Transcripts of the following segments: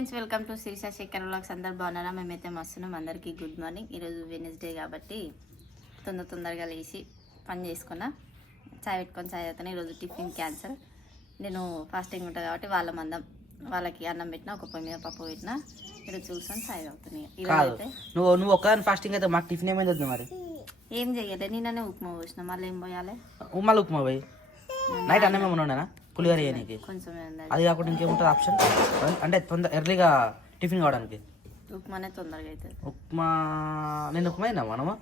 Friends welcome to Sirisha Sekhar vlogs. అందరు బాగున్నారా? మేమైతే మస్తున్నాం. అందరికీ గుడ్ మార్నింగ్. ఈరోజు వెనస్డే కాబట్టి తొందర తొందరగా లేచి పని చేసుకున్నా. చాయ్ పెట్టుకొని చాయ్ అవుతాను ఈరోజు టిఫిన్ క్యాన్సల్. నేను ఫాస్టింగ్ ఉంటాను కాబట్టి వాళ్ళ మందం. వాళ్ళకి అన్నం పెట్టినా ఒక పొయ్యి మీద పప్పు పెట్టినా ఈరోజు చూసాను చాయ్ అయితే నువ్వు నువ్వు ఒక్కదాని ఫాస్టింగ్ అయితే మాకు టిఫిన్ ఏమైంది మరి? ఏం చెయ్యలే. నిన్ననే ఉప్మా పోసిన. మళ్ళీ ఏం పోయాలి? ఉమ్మలు ఉప్మా పోయి? నైట్ అన్నం ఏమైనా ఉండనా? పులిహోర ఏంది అది కాకుండా ఇంకేముంటుంది ఆప్షన్? అంటే తొందర ఎర్లీగా టిఫిన్ కావడానికి. ఉప్మానే తొందరగా అవుతుంది ఉప్మా నేను ఉప్మా అయినా మనము?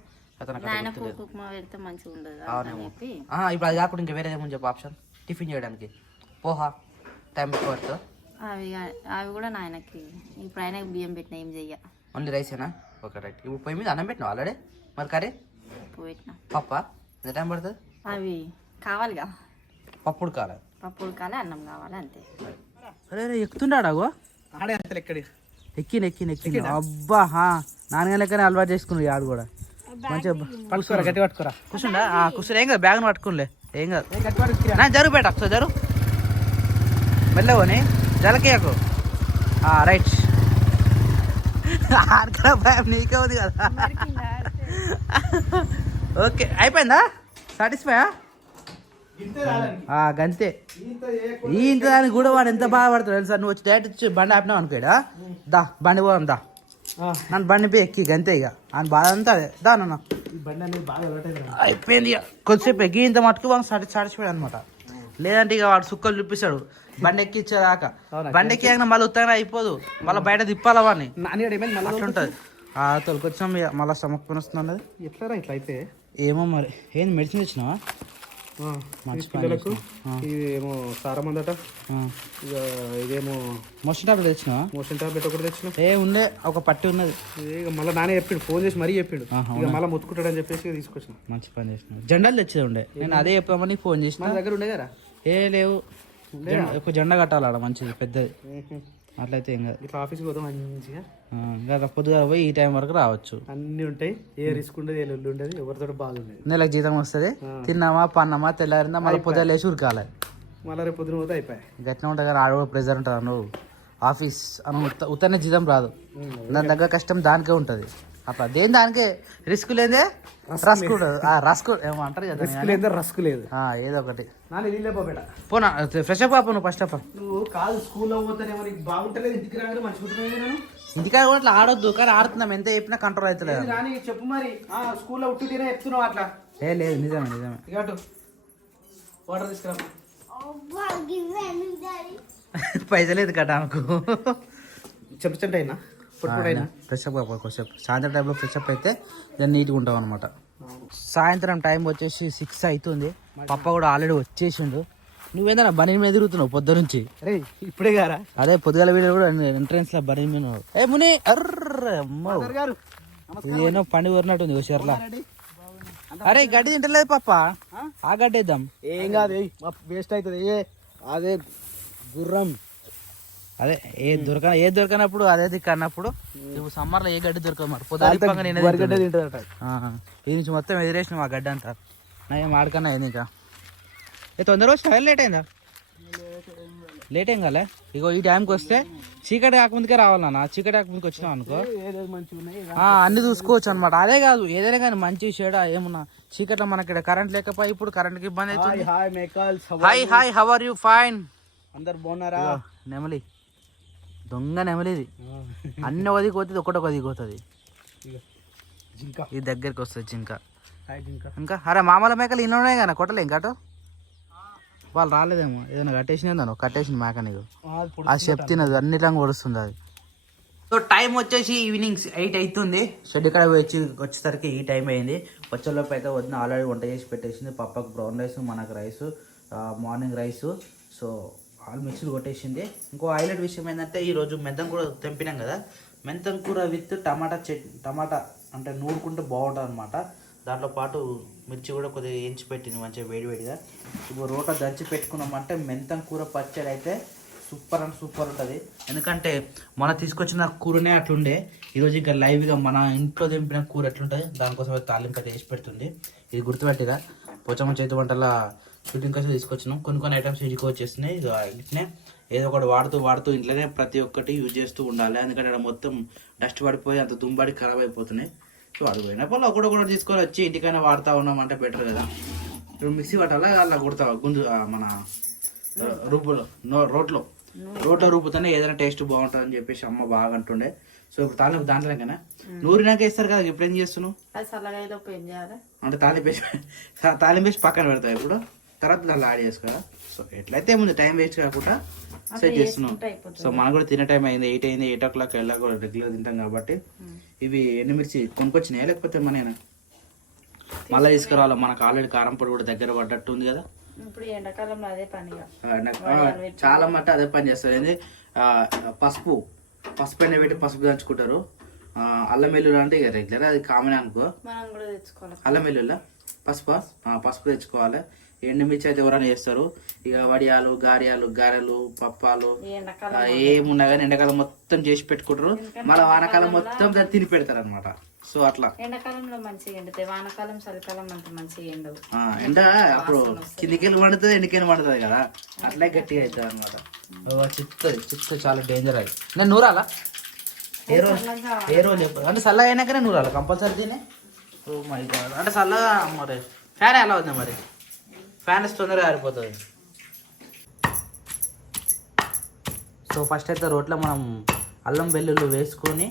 ఇప్పుడు అది కాకుండా ఇంకా వేరే ఏమని చెప్పు ఆప్షన్? టిఫిన్ చేయడానికి. పోహా టైం ఎక్కువ పడుతుంది? అవి అవి కూడా నాయనకి. ఇప్పుడు ఆయనకి బియ్యం పెట్టిన ఏం చెయ్య. ఓన్లీ రైసేనా? Okay right. ఇప్పుడు పొయ్యి మీద అన్నం పెట్టినావు ఆల్రెడీ? మరి కర్రీ? పప్పు పెట్టిన. పప్ప? ఎంత టైం పడుతుంది? అవి కావాలిగా. పప్పు ఉడకాలి పప్పు ఉడకాలి అన్నం కావాలి అంతే. అరే అరే ఎక్కడి ఎక్కిన ఎక్కిన ఎక్కిన అబ్బా హా. నాన్నగా లెక్కనే అలవాటు చేసుకున్నాడు ఆడు కూడా. మంచిగా పట్టుకోరా గట్టి పట్టుకోరా. కూర్చుండా? కూర్చుని ఏం కాదు బ్యాగ్ పట్టుకోలే ఏం కాదు. నా జరుగు బేట ఒకసారి జరు మెల్లవని జలకేయకు. రైట్. ఆడకరా భయం నీకే ఉంది కదా. ఓకే అయిపోయిందా? సాటిస్ఫై గంతే. ఈ ఇంత దానికి కూడా వాడు ఎంత బాధపడతాడు తెలుసా? నువ్వు వచ్చి డైరెక్ట్ వచ్చి బండి ఆపినావు అనుకోడా దా బండి పోదాం దా. నన్ను బండి పోయి ఎక్కి గంతే ఇక. ఆయన బాధ అంతా అదే. దా నన్ను. అయిపోయింది ఇక. కొద్దిసేపు ఎక్కి ఇంత మటుకు వాడు సాటి సాటిస్ఫైడ్ అనమాట లేదంటే ఇక వాడు సుక్కలు చూపిస్తాడు బండి ఎక్కిచ్చేదాకా? బండి ఎక్కియాక మళ్ళీ ఉత్తగానే అయిపోదు. మళ్ళీ బయట తిప్పాల వాడిని అట్లుంటది. ఆ తొలకొచ్చాం మళ్ళీ స్టమక్ పని వస్తుంది ఎట్లా రా ఇట్లా అయితే? ఏమో మరి. ఏంది మెడిసిన్ ఇచ్చినావా పిల్లలకు. ఇదేమో సారం అందట. ఇక ఇదేమో మోషన్ టాబ్లెట్ తెచ్చినావా? మోషన్ టాబ్లెట్ ఒకటి తెచ్చిన. ఏ ఉండే. ఒక పట్టి ఉన్నది. ఇక మళ్ళీ నానే చెప్పిండు. ఫోన్ చేసి మరీ చెప్పిండు. ఇక మళ్ళీ ముత్తుకుంటాడు అని చెప్పేసి తీసుకొచ్చిన. మంచి పని చేసిన జెండాలు తెచ్చేది ఉండే. నేను అదే చెప్పామని ఫోన్ చేసిన. దగ్గర ఉండే కదా? ఏ లేవు. జెండా- ఒక జెండా కట్టాలి ఆడ మంచిది పెద్దది. అట్లయితే ఏం కాదు. ఇట్లా ఆఫీస్కి పోతాం మంచిగా. ఇంకా పొద్దుగా పోయి ఈ టైం వరకు రావచ్చు. అన్నీ ఉంటాయి. ఏ రిస్క్ ఉండదు ఏ లొల్లి ఉండదు ఎవరితో బాధ ఉండదు. నెలకు జీతం వస్తుంది. తిన్నామా పన్నామా తెల్లారిందా మళ్ళీ పొద్దున లేచి ఉరకాలి. మళ్ళీ రేపు పొద్దున పోతే అయిపోయాయి గట్టిన ఉంటుంది కానీ ఆడ ప్రెజర్ ఉంటుంది నువ్వు ఆఫీస్ అని ఉత్త- ఉత్తనే జీతం రాదు. దాని దగ్గర కష్టం దానికే ఉంటుంది. అట్లా. దేని దానికే? రిస్క్ లేదే? రస్క్ రస్క్ ఏమో అంటారు కదా రిస్క్ లేదు రస్క్ లేదు. ఆ, ఏదో ఒకటి. నీళ్ళే పోనా? ఫ్రెష్ అప్ అప్పు నువ్వు ఫస్ట్ ఆఫ్ ఆల్ నువ్వు కాదు స్కూల్లో పోతానేమో నీకు బాగుంటలేదు ఇంటికి రాగానే మంచిగా నేను ఇంటికాడ కూడా అట్లా ఆడొద్దు కానీ ఆడుతున్నాం. ఎంత చెప్పినా కంట్రోల్ అవుతలేదు కానీ చెప్పు మరి. ఆ స్కూల్లో ఉట్టి తినే చెప్తున్నావు అట్లా. ఏ లేదు నిజమే నిజమే. ఇక వాటర్ తీసుకురా పైసలేదు కదా ఆమెకు చెప్పు చెంట అయినా పొట్టుడైనా ఫ్రెష్ అప్ అవ్వాలి కొంచెంసేపు సాయంత్రం టైంలో ఫ్రెష్ అప్ అయితే దాన్ని నీట్గా ఉంటాం అనమాట సాయంత్రం టైం వచ్చేసి సిక్స్ అవుతుంది పప్ప కూడా ఆల్రెడీ వచ్చేసిండు. నువ్వేందన్నా బనీ మీద తిరుగుతున్నావు పొద్దు నుంచి? అరే ఇప్పుడే గారా అదే పొద్దుగాల వీడియో కూడా ఎంట్రన్స్లో బనీ మీద. ఏ ముని! అర్ర అమ్మో! గారు ఇది ఏమో పండి ఊరినట్టుంది ఓ చీరలా. అరే గడ్డి తింటలేదు పప్ప. ఆ? గడ్డి వేద్దాం. ఏం కాదు వేస్ట్ అవుతుంది. అదే గుర్రం. అదే ఏ దొరక ఏ దొరకనప్పుడు అదే దిక్కు అన్నప్పుడు నువ్వు సమ్మర్లో ఏ గడ్డి దొరకదు మరి. నేను తింటుందట నుంచి మొత్తం ఎదిరేసిన ఆ గడ్డి అంతా. నా ఏం ఆడకన్నా అయింది ఇంకా? ఏ తొందర వచ్చినా లేట్ అయిందా? లేట్ ఏం కాలే? ఇగో ఈ టైంకి వస్తే చీకటి కాకముందుకే రావాలన్నా చీకటి కాకముందుకు వచ్చినావు అనుకో. అన్ని చూసుకోవచ్చు అనమాట అదే కాదు ఏదైనా కానీ మంచి షేడ్ ఏమున్నా. చీకట్లో మనకి కరెంట్ లేకపోయి ఇప్పుడు కరెంట్కి ఇబ్బంది అవుతుంది. Hi hi hi how are you fine అందరు బాగున్నారా? నెమలి. దొంగ నెమలి ఇది అన్ని ఒకదికి పోతుంది ఒకటి ఇగో, జింక. ఈ దగ్గరికి వస్తుంది జింక. ఇంకా అరే మామల మేకలు ఇన్ని ఉన్నాయి కదా కొట్టలే ఇంకా అటు? వాళ్ళు రాలేదేమో ఏదైనా కట్టేసినాను కట్టేసిన మేక నీకు. ఆ, ఇప్పుడు ఆ చెప్ తినదు అన్నిటిగా వడుస్తుంది అది. సో టైం వచ్చేసి ఈవినింగ్ ఎయిట్ అవుతుంది షెడ్ ఇక్కడ వచ్చి వచ్చేసరికి ఈ టైం అయింది. వచ్చేలోపు అయితే వదిన ఆల్రెడీ వంట చేసి పెట్టేసింది. పప్పకు బ్రౌన్ రైస్ మనకు rice morning rice so all mixed కొట్టేసింది. ఇంకో హైలైట్ విషయం ఏంటంటే ఈరోజు మెంతం కూర తెంపినాం కదా. మెంతం కూర విత్ టమాటా చట్ టమాటా అంటే నూరుకుంటే బాగుంటుంది అనమాట దాంట్లో పాటు మిర్చి కూడా కొద్దిగా ఎంచి పెట్టింది మంచిగా వేడివేడిగా. ఇప్పుడు రోట దంచి పెట్టుకున్నామంటే మెంతం కూర పచ్చడి అయితే సూపర్ అండ్ సూపర్ ఉంటుంది. ఎందుకంటే మన తీసుకొచ్చిన కూరనే అట్లుండే. ఈరోజు ఇంకా లైవ్గా మన ఇంట్లో తెంపిన కూర ఎట్లుంటుంది దానికోసం తాలింపు అయితే వేసి పెడుతుంది. ఇది గుర్తుపెట్టిరా? పోచమ్మ చేతి వంటల షూటింగ్ కోసం తీసుకొచ్చినాం. కొన్ని కొన్ని ఐటమ్స్ ఇంటికి వచ్చేస్తున్నాయి ఇది ఇట్నే ఏదో ఒకటి వాడుతూ వాడుతూ ఇంట్లోనే ప్రతి ఒక్కటి యూజ్ చేస్తూ ఉండాలి. ఎందుకంటే ఇక్కడ మొత్తం డస్ట్ పడిపోయి అంత దుంబడి ఖరాబ్ అయిపోతున్నాయి. సో అది పోయినప్పుడు ఒకటి ఒకటి తీసుకొని వచ్చి ఇంటికైనా వాడుతూ ఉన్నాం అంటే బెటర్ కదా. ఇప్పుడు మిక్సీ పట్టాలా అలా కొడతావా? గుంజు మన రూపులో నో రోట్లో. రోట్లో రూపుతోనే ఏదైనా టేస్ట్ బాగుంటుందని చెప్పేసి అమ్మ బాగా అంటుండే. సో ఇప్పుడు తాలింపు దాంట్లోనే కదా? నూరినాక వేస్తారు కదా ఇప్పుడు ఏం చేస్తున్నావు? అంటే తాలింపు వేసి తాలింపు వేసి పక్కన పెడతావు ఇప్పుడు? తర్వాత దాంట్లో యాడ్ చేసుకోరా? సో ఎట్లయితే ముందు టైం వేస్ట్ కాకుండా సెట్ చేస్తున్నాం. సో మనకు కూడా తినే టైం అయింది ఎయిట్ అయింది ఎయిట్ ఓ క్లాక్ వెళ్ళా కూడా రెగ్యులర్ తింటాం కాబట్టి ఇవి ఎండుమిర్చి కొనుక్కొచ్చినాయా? లేకపోతే మనేనా మళ్ళీ తీసుకురావాలి? మనకు ఆల్రెడీ కారం పొడి కూడా దగ్గర పడ్డట్టు ఉంది కదా? ఇప్పుడు ఎండాకాలంలో అదే ఆ, చాలా మట్టు అదే పని చేస్తారు. ఏంది? పసుపు పసుపు అయినా పెట్టి పసుపు దంచుకుంటారు. అల్లం వెల్లుల్లి అంటే ఇక రెగ్యులర్ అది కామన్ అనుకో. మనం అల్లం వెల్లుల్లి పసుపు? పసుపు తెచ్చుకోవాలి. ఎండుమిర్చి అయితే ఎవరైనా చేస్తారు. ఇక వడియాలు గారియాలు గారెలు పప్పాలు ఈ ఎండాకాలం ఆ, ఏమున్నా కానీ ఎండాకాలం మొత్తం చేసి పెట్టుకుంటారు. మళ్ళీ వానాకాలం మొత్తం దాన్ని తిని పెడతారు అనమాట సో అట్లా. ఎండాకాలంలో మంచిగా ఎండుతాయి. వానాకాలం చలికాలం అంత మంచిగా ఎండవు. ఆ, ఎండ అప్పుడు కిందికెళ్ళి పండుతుంది ఎండికెళ్ళి పండుతుంది కదా. అట్లే గట్టిగా అవుతుంది అనమాట చిత్తది చిత్త చాలా డేంజర్ అది. నేను నూరాలా? ఏ రోజు? ఏ రోజు అంటే చల్లగా అయినాకనే నూరాలి? కంపల్సరీ తినే? Oh my god. అంటే చల్లగా మరి ఫ్యాన్ ఎలా ఉంది మరి? ఫ్యాన్స్ తొందరగా ఆరిపోతుంది సో ఫస్ట్ అయితే రోట్లో మనం అల్లం వెల్లుల్లి వేసుకొని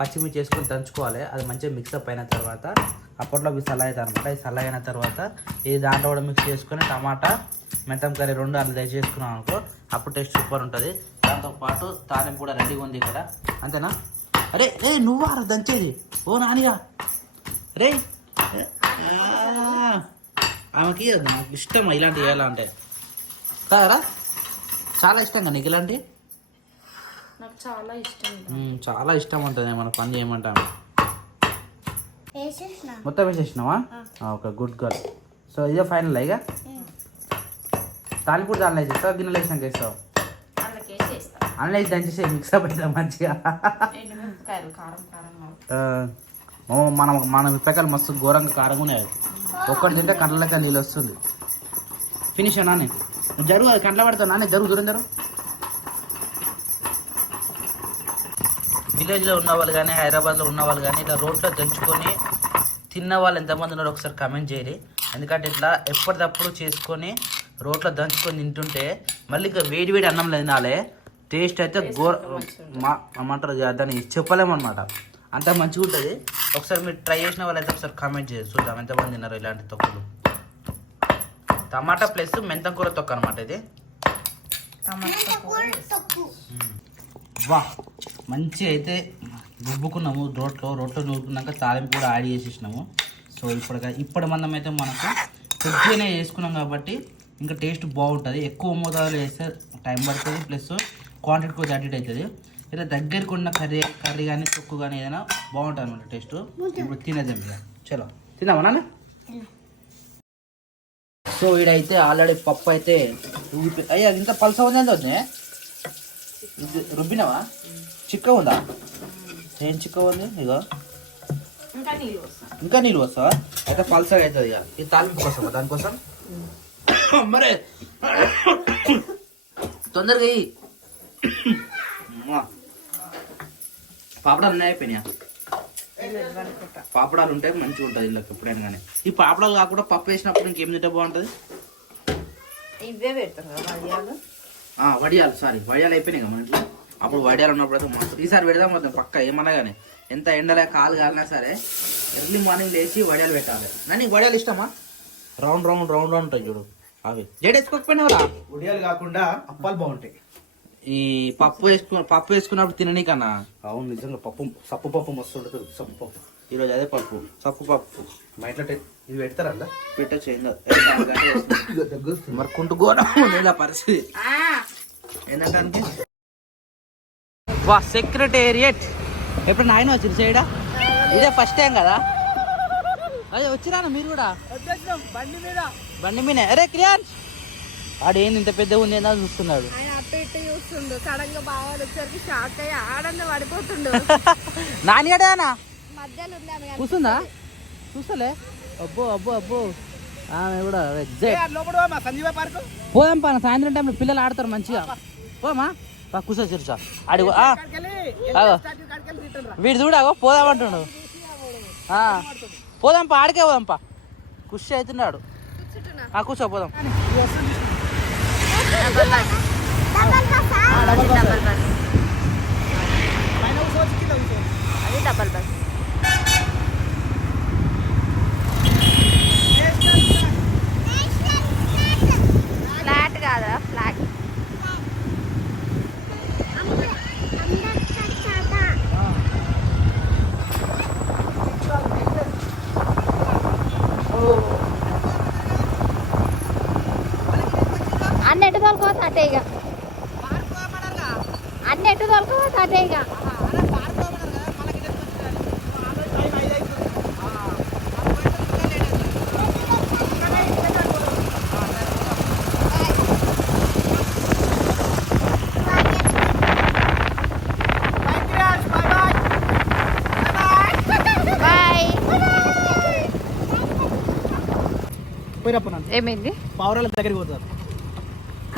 పచ్చిమిర్చి వేసుకొని దంచుకోవాలి. అది మంచిగా మిక్సప్ అయిన తర్వాత అప్పట్లో అవి సల్ల అవుతాయి అనమాట ఇది సల్ల అయిన తర్వాత ఇది దాంట్లో కూడా మిక్స్ చేసుకొని టమాటా మెంతం కర్రీ రెండు అందులో దయచేసి చేసుకున్నాం అనుకో అప్పుడు టేస్ట్ సూపర్ ఉంటుంది. దాంతోపాటు తాలింపు కూడా రెడీగా ఉంది ఇక్కడ. అంతేనా? అరే రే నువ్వా దంచేది? ఓ నానిగా. రే ఆమెకి నాకు ఇష్టం ఇలాంటివి వేయాలంటే కాదరా? చాలా ఇష్టంగా నీకు ఇలాంటివి నాకు చాలా ఇష్టం చాలా ఇష్టం ఉంటుంది మన పని చేయమంటాను మొత్తం వేసేసినావా ఓకే గుడ్ గర్ల్. సో ఇదే ఫైనల్ ఇక? తాలిపూడి దానిలో వేసేస్తావు గిన్నెలో వేసినాక వేస్తావు? వేసి దంచేసే మిక్సప్ అయితే మంచిగా. ఎండుమిరపకాయలు కారం కారంగా ఆ, ఓ, మనం మన మిరపకాయలు మస్తు ఘోరంగా కారంగా ఉన్నాయి. ఒక్కటి తింటే కండ్లకి నీళ్ళు వస్తుంది. ఫినిష్ నాని? జరుగు అది కండ్ల పడతావు నాని జరుగు దూరం జరుగు. విలేజ్లో ఉన్న వాళ్ళు కానీ హైదరాబాద్లో ఉన్న వాళ్ళు కానీ ఇట్లా రోడ్లో దంచుకొని తిన్న వాళ్ళు ఎంతమంది ఉన్నారో ఒకసారి కమెంట్ చేయాలి. ఎందుకంటే ఇట్లా ఎప్పటికప్పుడు చేసుకొని రోట్లో దంచుకొని తింటుంటే మళ్ళీ ఇంకా వేడి వేడి అన్నంలో తినాలి. టేస్ట్ అయితే గోర మా ఏమంటారు ఇక దాన్ని చెప్పలేమన్నమాట. అంత మంచిగా ఉంటుంది ఒకసారి మీరు ట్రై చేసిన వాళ్ళైతే ఒకసారి కామెంట్ చేసి చూద్దాం ఎంతమంది తిన్నారు ఇలాంటి తొక్కులు. టమాటా ప్లస్ మెంతం కూర తొక్క అనమాట ఇది. వా మంచి అయితే రుబ్బుకున్నాము. రోట్లో రోట్లో నూరుకున్నాక తాలింపు కూడా యాడ్ చేసేసినాము. సో ఇప్పుడు ఇప్పటి మందం అయితే మనకు కొద్దిగానే వేసుకున్నాం కాబట్టి ఇంకా టేస్ట్ బాగుంటుంది. ఎక్కువ మోతాదులో వేస్తే టైం పడుతుంది. ప్లస్ క్వాంటిటీ కొద్దిగా అడిట్ అవుతుంది. ఇలా దగ్గరికి ఉన్న కర్రీ కర్రీ కానీ తొక్కు కానీ ఏదైనా బాగుంటుంది అనమాట టేస్ట్. ఇప్పుడు తినేద్దాం ఇక. చలో. తిందామా నాన్న? సో ఈడైతే ఆల్రెడీ పప్పు అయితే అయ్యా ఇంత పలస ఉంది ఎంత వద్దే ఇది రుబ్బినవా? చిక్క ఉందా? ఏం చిక్క ఉంది? ఇంకా ఇంకా నీళ్ళు వస్తావా అయితే పల్సగా అవుతుంది ఇక. ఇది తాలింపు కోసం దానికోసం? మరే. తొందరగా. పాపడాలు ఉన్నాయి అయిపోయినాయా? పాపడాలు ఉంటే మంచిగా ఉంటుంది ఇళ్ళకి ఎప్పుడైనా కానీ. ఈ పాపడాలు కాకుండా పప్పు వేసినప్పుడు ఇంకేం తింటే బాగుంటుంది? ఇవే పెడతారు కదా వడియాలు? ఆ, వడియాలు సారీ వడియాలు అయిపోయినాయి కదా మన ఇంట్లో? అప్పుడు వడియాలు ఉన్నప్పుడు అయితే మస్తు ఈసారి పెడదాం మొత్తం పక్క ఏమన్నా కానీ. ఎంత ఎండలే కాలు కాలినా సరే ఎర్లీ మార్నింగ్ లేచి వడియాలు పెట్టాలి. నన్ను నీకు వడియాలు ఇష్టమా? రౌండ్ రౌండ్ రౌండ్ రౌండ్ ఉంటాయి చూడు అవి. జడేసుకోకపోయినావురా? ఉడియాలు కాకుండా అప్పాలు బాగుంటాయి. ఈ పప్పు వేసుకు పప్పు వేసుకున్నప్పుడు తిననీకన్నా అవును నిజంగా పప్పు సప్పు పప్పు మస్తు ఉంటుంది సప్పు పప్పు. ఈరోజు అదే పప్పు సప్పు పప్పు. మా ఇంట్లో ఇది పెడతారా పెట్టచ్చు ఏందో ఏ దానికంటే వేస్తుంది. మరి కుంటు ఘోరం ఉంది ఇలా పరిస్థితి. ఏంటంటే వా సెక్రటేరియట్. ఎప్పుడు నాయన వచ్చి సైడా ఇదే ఫస్ట్ టైం కదా? అదే వచ్చిరాను మీరు కూడా? బండి మీద. బండి మీద. అరే క్రియాన్! ఆడు ఏంది ఇంత పెద్ద ఉంది ఏందో చూస్తున్నాడు. ఆయన అటు ఇటు చూస్తుండు. సడన్గా బాగా వచ్చేసరికి షాక్ అయ్యి ఆడంద పడిపోతుండు. నానిగాడేనా మధ్యలో ఉంది ఆమె కూర్చుందా? చూస్తలే? అబ్బో అబ్బో అబ్బో. ఆమె కూడా సంజీవ పార్క్. పోదాం పా సాయంత్రం టైంలో పిల్లలు ఆడతారు మంచిగా. పోమా పా కూర్చో చిరుచా అడిగో ఆ, ఆగో. వీడు చూడాగో పోదామంటుండు ఆ, పోదాం పా ఆడికే పోదాం పా. ఖుషి అవుతున్నాడు. ఆ కూర్చో పోదాం. డబల్ బస్ డబల్ బస్ అది డబల్ బస్ ఫ్లాట్ కాదా? ఫ్లాట్ అన్న ఎటు తోలుకోవచ్చు అటే ఇక. అన్న ఎటు తోలుకోవచ్చు అటే ఇక. ఏమైంది? పావురాల దగ్గరికి పోతారు.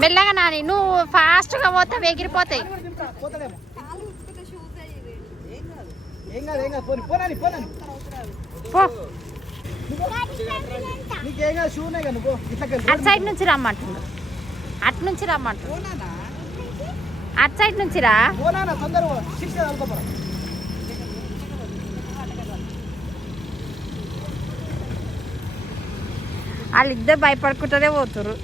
మెల్లగా నాని నువ్వు ఫాస్ట్గా పోతే ఎగిరిపోతాయి. అటు సైడ్ నుంచి రమ్మంటుండు అటు నుంచి రమ్మంటుండు అటు సైడ్ నుంచి రా. వాళ్ళిద్దరు భయపడుకుంటూనే పోతురు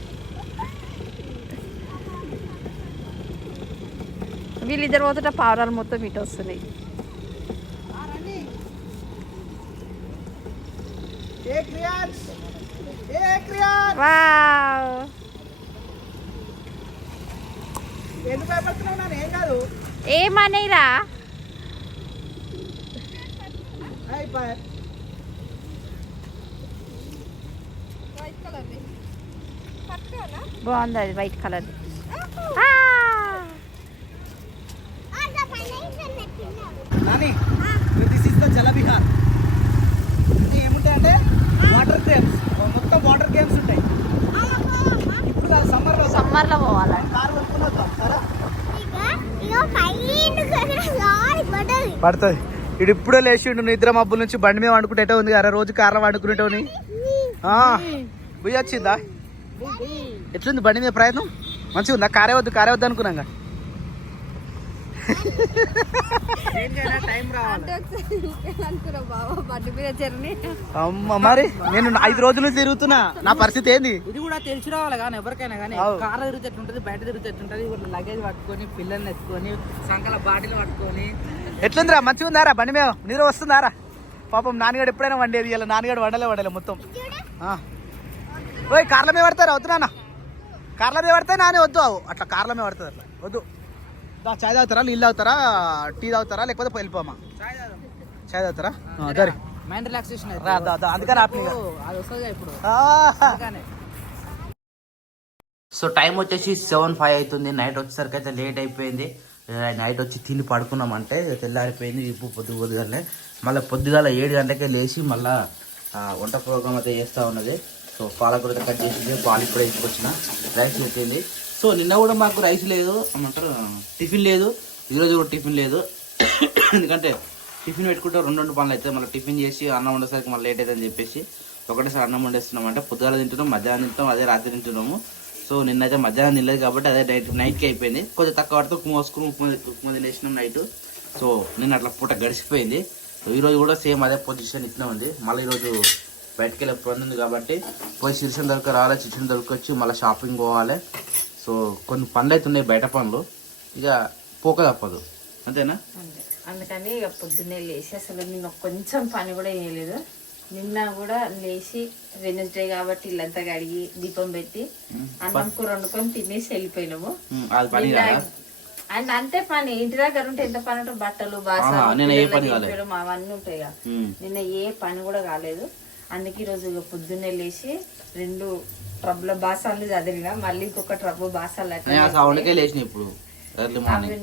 వీళ్ళిద్దరు పోతుంటే పావురాలు మొత్తం ఇటు వస్తున్నాయి. ఏమనేరా? బాగుంది అది white colour Nani this is the Jalavihar అంటే ఏముంటాయంటే వాటర్ గేమ్స్ మొత్తం వాటర్ గేమ్స్ ఉంటాయి. ఇప్పుడు కాదు సమ్మర్లో సమ్మర్లో పోవాలి? కారు కొనుక్కుని వద్దాం సరే పైన పడుతుంది. ఇడు ఇప్పుడే లేచిండు నిద్ర మబ్బుల నుంచి బండి మీద వండుకుంటే ఉంది కదా రోజు కార్లో వండుకునేటోని బుయ్యి వచ్చిందా? ఎట్లుంది బండి మీద ప్రయత్నం? మంచిగా ఉందా కారే వద్దు కారే వద్దు అనుకున్నా అమ్మ మరి నేను ఐదు రోజుల నుంచి తిరుగుతున్నా. నా పరిస్థితి ఏంది? ఇది కూడా తెలిసి రావాలి కానీ ఎవరికైనా కానీ. కార్ తిరిగితే ఎట్లుంటది? బయట తిరిగితే ఎట్లుంటది? లగేజ్ పట్టుకొని పిల్లల్ని ఎత్తుకొని సంకల బాటిల్ పట్టుకొని. ఎట్లుందిరా? మంచిగా ఉందారా? బండి మీద నిద్ర వస్తుందారా? పాపం నాన్నగాడు ఎప్పుడైనా వండేది ఇలా నాన్నగాడు వండలే వండలే మొత్తం. ఆ. ఓయ్ కార్ల మీద పడతారా? వద్దునా కార్ల మీద పడితే నానే వద్దు అవు అట్లా కార్ల మీద పడుతుంది అట్లా. వద్దు. చాయ్ తాగుతారా? నీళ్ళు తాగుతారా? టీ తాగుతారా? లేకపోతే వెళ్ళిపోమా? చాయ్ తాగుతారా? ఆ, దరి మైండ్ రిలాక్సేషన్ అందుకని ఇప్పుడు. సో టైం వచ్చేసి సెవెన్ ఫైవ్ అవుతుంది. నైట్ వచ్చేసరికి అయితే లేట్ అయిపోయింది. నైట్ వచ్చి తిని పడుకున్నామంటే తెల్లారిపోయింది. ఇప్పుడు పొద్దు పొద్దుగానే మళ్ళీ పొద్దుగాల ఏడు గంటలకే లేచి మళ్ళీ వంట ప్రోగ్రామ్ అయితే చేస్తూ ఉన్నది. సో పాలకూర కట్ చేసింది. పాలు ఇప్పుడే తీసుకొచ్చిన. రైస్ పెట్టింది. సో నిన్న కూడా మాకు రైస్ లేదు ఏమంటారు టిఫిన్ లేదు. ఈరోజు కూడా టిఫిన్ లేదు. ఎందుకంటే టిఫిన్ పెట్టుకుంటే రెండు రెండు పనులు అవుతాయి. మళ్ళీ టిఫిన్ చేసి అన్నం వండేసరికి మళ్ళీ లేట్ అవుతుందని చెప్పేసి ఒకటేసారి అన్నం వండేస్తున్నాం అంటే పొద్దుగాల తింటున్నాం మధ్యాహ్నం తింటాం అదే రాత్రి తింటున్నాము. సో నిన్నైతే మధ్యాహ్నం తినలేదు కాబట్టి అదే నైట్ నైట్కి అయిపోయింది. కొంచెం తక్కువ పడితే ఉప్మా వేసుకుని ఉప్మా ఉప్మా తినేసినాం నైట్. సో నిన్న అట్లా పూట గడిచిపోయింది. సో ఈరోజు కూడా సేమ్ అదే పొజిషన్ ఇట్లా ఉంది మళ్ళీ ఈరోజు బయటకు వెళ్ళే పని ఉంది కాబట్టి పోయి శిరిషన్ దొరక రావాలి. చికెన్ దొరకొచ్చి మళ్ళీ షాపింగ్ పోవాలి. సో కొన్ని పనులు అయితే ఉన్నాయి బయట పనులు ఇక పోక తప్పదు. అంతేనా? అందుకని ఇక పొద్దున్నే లేచి అసలు నిన్న కొంచెం పని కూడా చేయలేదు. నిన్న కూడా లేచి వెనస్డే కాబట్టి ఇల్లంతా కడిగి దీపం పెట్టి అన్నం కూర వండుకొని తినేసి వెళ్ళిపోయినాము. అండ్ అంతే పని. ఇంటి దగ్గర ఉంటే ఎంత పని ఉంటుంది? బట్టలు. తిప్పడం అవన్నీ ఉంటాయి. నిన్న ఏ పని కూడా కాలేదు. అందుకే ఈరోజు పొద్దున్నే లేచి రెండు ట్రబ్బుల బాసాలు చదివిన మళ్ళీ ఇంకొక ట్రబ్బు బాసాలు సౌండ్కే లేచిన ఇప్పుడు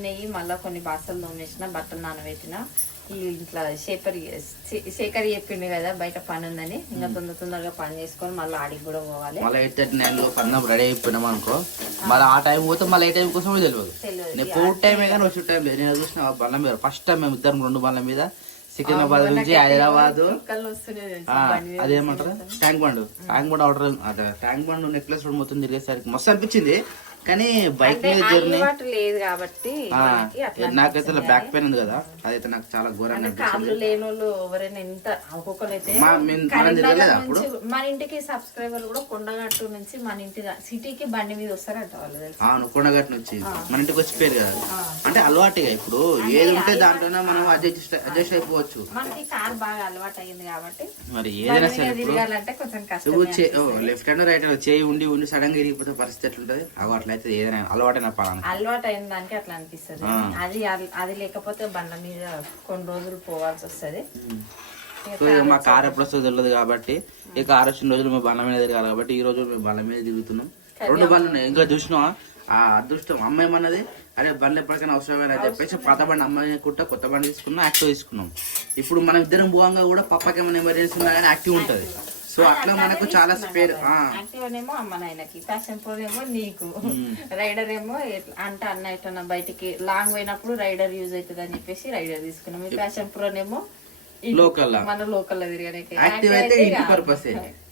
నెయ్యి మళ్ళీ కొన్ని బాసలు తోమేసిన బట్టలు నానబెట్టిన. ఈ ఇంట్లో శేఖర్ శేఖర్ చెప్పిండు కదా బయట పని ఉందని ఇంకా తొందర తొందరగా పని చేసుకొని మళ్ళీ ఆడికి కూడా పోవాలి. మళ్ళీ ఎయిట్ థర్టీ నైన్లో పన్నం రెడీ అయిపోయినాం అనుకో మళ్ళీ ఆ టైం పోతే మళ్ళీ ఏ టైం కోసం తెలియదు. నేను పోటీ టైమే కానీ వచ్చే టైం లేదు. నేను చూసిన బండ్ల మీద ఫస్ట్ టైం మేము ఇద్దరం రెండు బండ్ల మీద సికింద్రాబాద్ నుంచి హైదరాబాద్. అదేమంటారు? Tank Bund. Tank Bund order అదే ట్యాంక్ బండ్ నెక్లెస్ మొత్తం తిరిగేసరికి మస్తు అనిపించింది. కానీ బైక్ మీద జర్నీ లేదు కాబట్టి నాకైతే బ్యాక్ పెయిన్ ఉంది కదా. అదైతే నాకు చాలా ఘోరంగా కాళ్ళు లేని వాళ్ళు ఎవరైనా ఎంత మనం ఇంటికి సబ్స్క్రైబర్ కూడా కొండగట్టు నుంచి మన ఇంటి సిటీకి బండి మీద వస్తారంట వాళ్ళు అవును కొండగట్టు నుంచి. మన ఇంటికి వచ్చిపోయారు కదా. అంటే అలవాటుగా ఇప్పుడు ఏది ఉంటే దాంట్లోనే మనం అడ్జస్ట్ అడ్జస్ట్ అయిపోవచ్చు. మనకి కార్ బాగా అలవాటు అయింది కాబట్టి మరి ఏదైనా సరే తిరగాలంటే కొంచెం కష్టం లెఫ్ట్ హ్యాండ్ రైట్ హ్యాండ్ చేయి ఉండి ఉండి సడన్గా ఇరిగిపోతే పరిస్థితి ఎట్లుంటది? అవి అట్లయితే ఏదైనా అలవాటైన పాలన. అలవాటు అయిన దానికి అట్లా అనిపిస్తుంది. అది అది లేకపోతే బండ్ల మీద కొన్ని రోజులు పోవాల్సి వస్తది సో ఇక మా కార్ ఎప్పుడు వస్తుందో తెలియదు కాబట్టి ఈ కార్ వచ్చిన రోజులు మేము బండ్ల మీద తిరగాలి కాబట్టి ఈ రోజు మేము బండ్ల మీద తిరుగుతున్నాం. రెండు బండ్లు ఉన్నాయి ఇంకా చూసినావా? ఆ అదృష్టం. అమ్మాయి అన్నది అరే బండ్లు ఎప్పటికైనా అవసరమైన అని చెప్పేసి పాత బండి అమ్మాయి కుట్ట కొత్త బండి తీసుకున్నాం యాక్టివ్ తీసుకున్నాం. ఇప్పుడు మనం ఇద్దరం పోవంగా కూడా పప్పకి ఏమైనా ఎమర్జెన్సీ ఉన్నా కానీ యాక్టివ్ ఉంటుంది. సో అట్లా మనకు చాలా స్పేర్ ఏమో అమ్మ నాయనకి ఫ్యాషన్ ప్రో ఏమో నీకు రైడర్ ఏమో అంటే అన్న ఎట్లా బయటికి లాంగ్ పోయినప్పుడు రైడర్ యూజ్ అవుతుంది అని చెప్పేసి రైడర్ తీసుకున్నాం. ఈ ఫ్యాషన్ ప్రోనేమో లోకల్ మన లోకల్ యాక్టివ్ అయితే ఇంటి పర్పస్.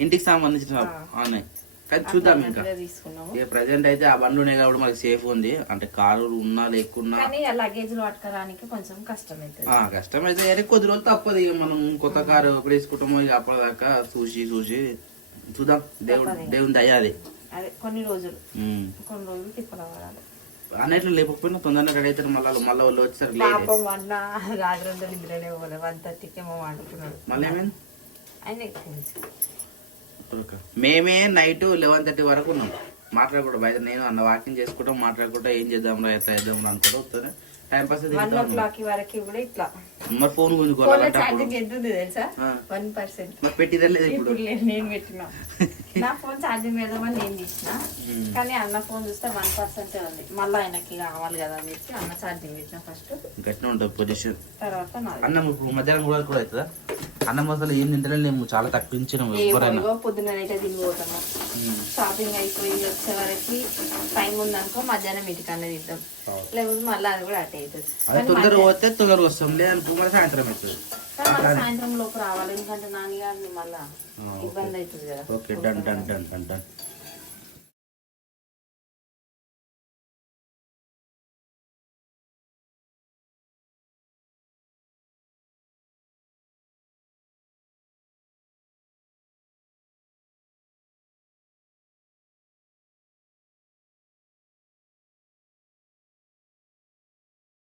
ఇంటికి సంబంధించిన ఉన్నాయి కానీ చూద్దాం ఇంకా. తీసుకున్నాము ఇక ప్రజెంట్ అయితే ఆ బండ్లు ఉన్నాయి కాబట్టి మనకి సేఫ్ ఉంది. అంటే కారు ఉన్నా లేకున్నా. కానీ ఆ లగేజ్లో కొంచెం కష్టం అవుతుంది ఆ, కష్టం అయితే అరే కొద్ది రోజులు తప్పదు ఇక మనం కొత్త కారు ఎప్పుడు వేసుకుంటామో ఇక అప్పటిదాకా చూసి చూసి. చూద్దాం. దేవుడు దేవుని దయ అది. అదే కొన్ని రోజులు. ఉమ్. కొన్ని రోజులు తిప్పలు పడాలి అన్నిట్లో లేకపోయినా తొందరగా రెడీ అవుతారు మళ్ళీ మళ్ళీ వాళ్ళు వచ్చారు లేట్ పాపం నిద్రనే పోలే వన్ థర్టీకి ఏమో వండుకున్నాడు. మళ్ళీ ఏమైంది? ఆయన. మేమే నైట్ లెవెన్ థర్టీ వరకు ఉన్నాం. మాట్లాడకూడదు. బయట నేను అన్న వాకింగ్ చేసుకుంటాం మాట్లాడుకుంటా ఏం చేద్దాం రా ఎట్లా చేద్దాం అనుకుంటా time pass one o'clock వరకు కూడా ఇట్లా. మరి ఫోన్ ఛార్జింగ్ ఎంత ఉంది తెలుసా. One percent. మరి పెట్టిదే లేదు ఇప్పుడు. నేను పెట్టినా. నా ఫోన్ ఛార్జింగ్ పెడదామని నేను తీసిన కానీ అన్న ఫోన్ చూస్తే వన్ పర్సెంట్ ఉంది. మళ్ళీ ఆయనకి కావాలి కదా అని చెప్పి అన్న ఛార్జింగ్ పెట్టిన ఫస్ట్ గట్టిన ఉంటుంది పొజిషన్ తర్వాత అన్నం మధ్యాహ్నం కూడా కూడా అవుతుందా? అన్నం అసలు ఏం తింటలేదు మేము చాలా తప్పించినాం ఏ ఎవరైనా. తినిపోతాము? షాపింగ్ అయిపోయి వచ్చే వరకు టైం ఉందనుకో మధ్యాహ్నం ఇంటికన్నా తింటాం. లేకపోతే మళ్ళీ అది కూడా అటే అవుతుంది తొందరగా పోతే తొందరగా వస్తాం లేదనుకో మళ్ళీ సాయంత్రం అవుతుంది సాయంత్రం లోపు రావాలి ఎందుకంటే నాన్నగారిని మళ్ళా ఇబ్బంది అవుతుంది కదా. Okay done done done done done.